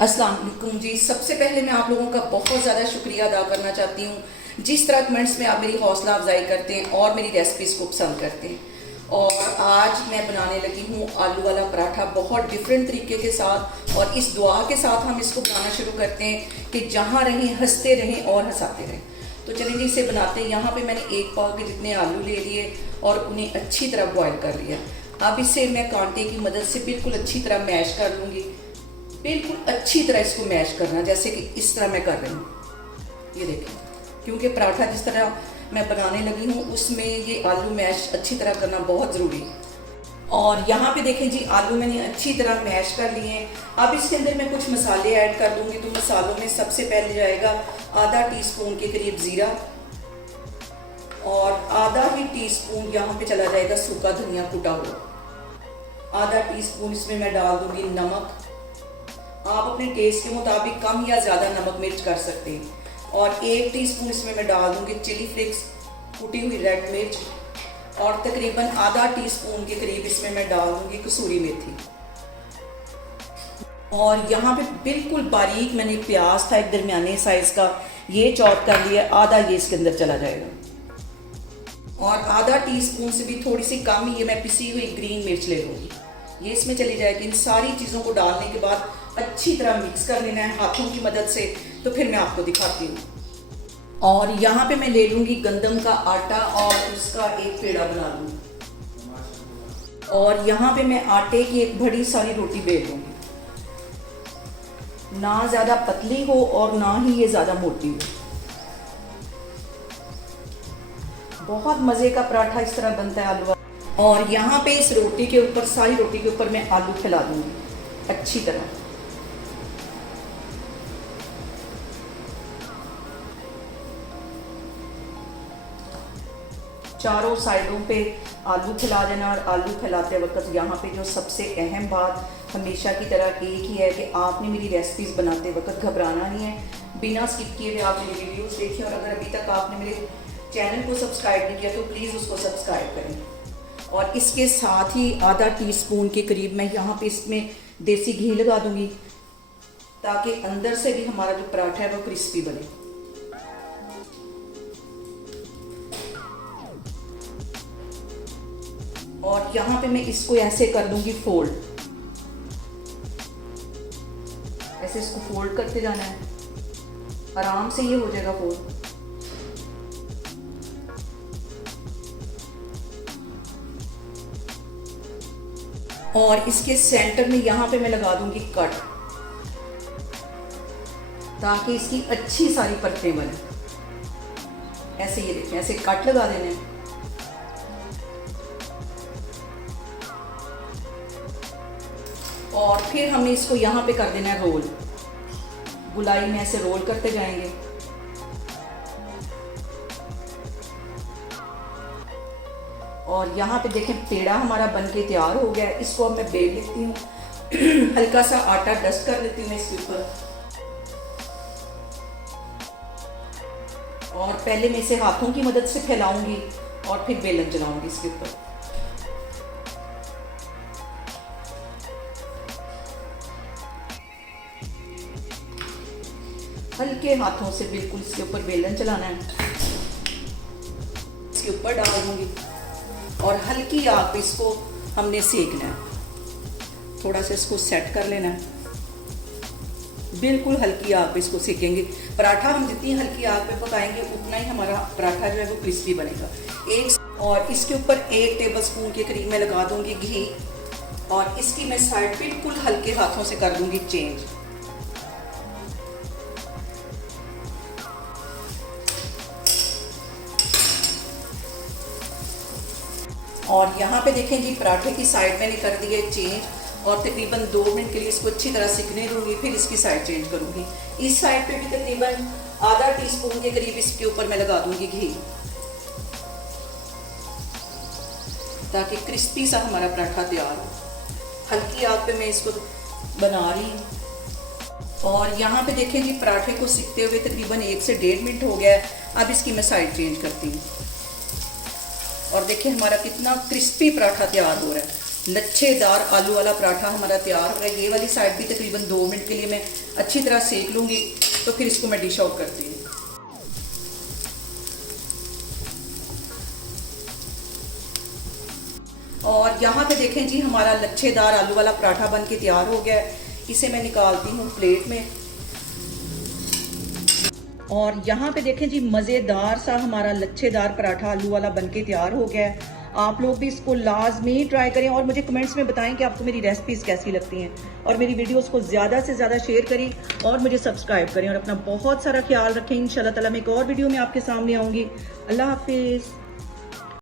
अस्सलाम वालेकुम जी। सबसे पहले मैं आप लोगों का बहुत ज़्यादा शुक्रिया अदा करना चाहती हूँ जिस तरह कमेंट्स में आप मेरी हौसला अफजाई करते हैं और मेरी रेसिपीज़ को पसंद करते हैं। और आज मैं बनाने लगी हूँ आलू वाला पराठा बहुत डिफरेंट तरीके के साथ, और इस दुआ के साथ हम इसको बनाना शुरू करते हैं कि जहाँ रहें हंसते रहें और हंसाते रहें। तो चलिए जी इसे बनाते हैं। यहाँ पे मैंने 1 पाव के जितने आलू ले लिए और उन्हें अच्छी तरह बॉयल कर लिया। अब इसे मैं कांटे की मदद से बिल्कुल अच्छी तरह मैश कर लूँगी। बिल्कुल अच्छी तरह इसको मैश करना, जैसे कि इस तरह मैं कर रही हूँ। ये देखें, क्योंकि पराठा जिस तरह मैं बनाने लगी हूँ उसमें ये आलू मैश अच्छी तरह करना बहुत ज़रूरी है। और यहाँ पे देखें जी, आलू मैंने अच्छी तरह मैश कर लिए हैं। अब इसके अंदर मैं कुछ मसाले ऐड कर दूँगी। तो मसालों में सबसे पहले जाएगा आधा टीस्पून के करीब ज़ीरा, और आधा ही टीस्पून यहाँ पे चला जाएगा सूखा धनिया कुटा हुआ। आधा टीस्पून इसमें मैं डाल दूँगी नमक। आप अपने टेस्ट के मुताबिक कम या ज़्यादा नमक मिर्च कर सकते हैं। और 1 टीस्पून इसमें मैं डाल दूँगी चिली फ्लेक्स, कुटी हुई रेड मिर्च, और तकरीबन आधा टीस्पून के करीब इसमें मैं डाल दूँगी कसूरी मेथी। और यहाँ पे बिल्कुल बारीक मैंने प्याज था एक दरमियाने साइज़ का, ये चॉप कर लिया, आधा ये इसके अंदर चला जाएगा। और आधा टीस्पून से भी थोड़ी सी कम ये मैं पिसी हुई ग्रीन मिर्च ले लूँगी, ये इसमें चली जाएगी। इन सारी चीज़ों को डालने के बाद अच्छी तरह मिक्स कर लेना है हाथों की मदद से। तो फिर मैं आपको दिखाती हूँ। और यहाँ पे मैं ले लूँगी गंदम का आटा और उसका एक पेड़ा बना लूँगी। और यहाँ पे मैं आटे की एक बड़ी सारी रोटी बेल लूँगी, ना ज़्यादा पतली हो और ना ही ये ज़्यादा मोटी हो। बहुत मज़े का पराठा इस तरह बनता है आलू। और यहाँ पे इस रोटी के ऊपर, सारी रोटी के ऊपर मैं आलू फैला दूँगी अच्छी तरह। चारों साइडों पे आलू फैला देना। और आलू फैलाते वक्त यहाँ पे जो सबसे अहम बात हमेशा की तरह एक ही है कि आपने मेरी रेसिपीज़ बनाते वक्त घबराना नहीं है। बिना स्किप किए हुए आप मेरी वीडियोस देखिए। और अगर अभी तक आपने मेरे चैनल को सब्सक्राइब नहीं किया तो प्लीज़ उसको सब्सक्राइब करें। और इसके साथ ही आधा टीस्पून के करीब मैं यहाँ पे इसमें देसी घी लगा दूँगी, ताकि अंदर से भी हमारा जो पराठा है वो क्रिस्पी बने। और यहाँ पे मैं इसको ऐसे कर दूंगी फोल्ड, ऐसे इसको फोल्ड करते जाना है, आराम से ये हो जाएगा फोल्ड। और इसके सेंटर में यहाँ पे मैं लगा दूंगी कट, ताकि इसकी अच्छी सारी परतें बने। ऐसे ये देखें, ऐसे कट लगा देने हैं। और फिर हमने इसको यहाँ पे कर देना है रोल। गुलाई में ऐसे रोल करते जाएंगे। और यहाँ पे देखें पेड़ा हमारा बनके तैयार हो गया है। इसको अब मैं बेल लेती हूँ। हल्का सा आटा डस्ट कर लेती हूँ इसके ऊपर। और पहले मैं इसे हाथों की मदद से फैलाऊंगी और फिर बेलन चलाऊंगी इसके ऊपर। हल्के हाथों से बिल्कुल इसके ऊपर बेलन चलाना है। इसके ऊपर डाल दूंगी और हल्की आग पे इसको हमने सेकना है। थोड़ा सा इसको सेट कर लेना है। बिल्कुल हल्की आग पे इसको सेकेंगे। पराठा हम जितनी हल्की आग पे पकाएंगे उतना ही हमारा पराठा जो है वो क्रिस्पी बनेगा। और इसके ऊपर 1 टेबलस्पून के करीब मैं लगा दूंगी घी, और इसकी मैं साइड बिल्कुल हल्के हाथों से कर दूंगी चेंज। और यहाँ पे देखें जी, पराठे की साइड मैंने कर दी है चेंज, और तकरीबन 2 मिनट के लिए इसको अच्छी तरह सिकने दूंगी। फिर इसकी साइड चेंज करूँगी। इस साइड पे भी तकरीबन आधा टीस्पून के करीब इसके ऊपर मैं लगा दूंगी घी, ताकि क्रिस्पी सा हमारा पराठा तैयार हो। हल्की आग पे मैं इसको बना रही हूँ। और यहाँ पे देखें जी, पराठे को सिकते हुए तकरीबन 1 से 1.5 मिनट हो गया है। अब इसकी मैं साइड चेंज करती हूँ। और देखिए हमारा कितना क्रिस्पी पराठा तैयार हो रहा है। लच्छेदार आलू वाला पराठा हमारा तैयार हो गया। ये वाली साइड भी तकरीबन 2 मिनट के लिए मैं अच्छी तरह सेक लूँगी, तो फिर इसको मैं डिश आउट करती हूँ। और यहाँ पे देखें जी, हमारा लच्छेदार आलू वाला पराठा बन के तैयार हो गया है। इसे मैं निकालती हूँ प्लेट में। और यहाँ पे देखें जी, मज़ेदार सा हमारा लच्छेदार पराठा आलू वाला बन के तैयार हो गया है। आप लोग भी इसको लाजमी ट्राई करें और मुझे कमेंट्स में बताएं कि आपको मेरी रेसिपीज़ कैसी लगती हैं। और मेरी वीडियोस को ज़्यादा से ज़्यादा शेयर करें और मुझे सब्सक्राइब करें और अपना बहुत सारा ख्याल रखें। इंशाल्लाह ताला मैं एक और वीडियो में आपके सामने आऊँगी। अल्लाह हाफिज़।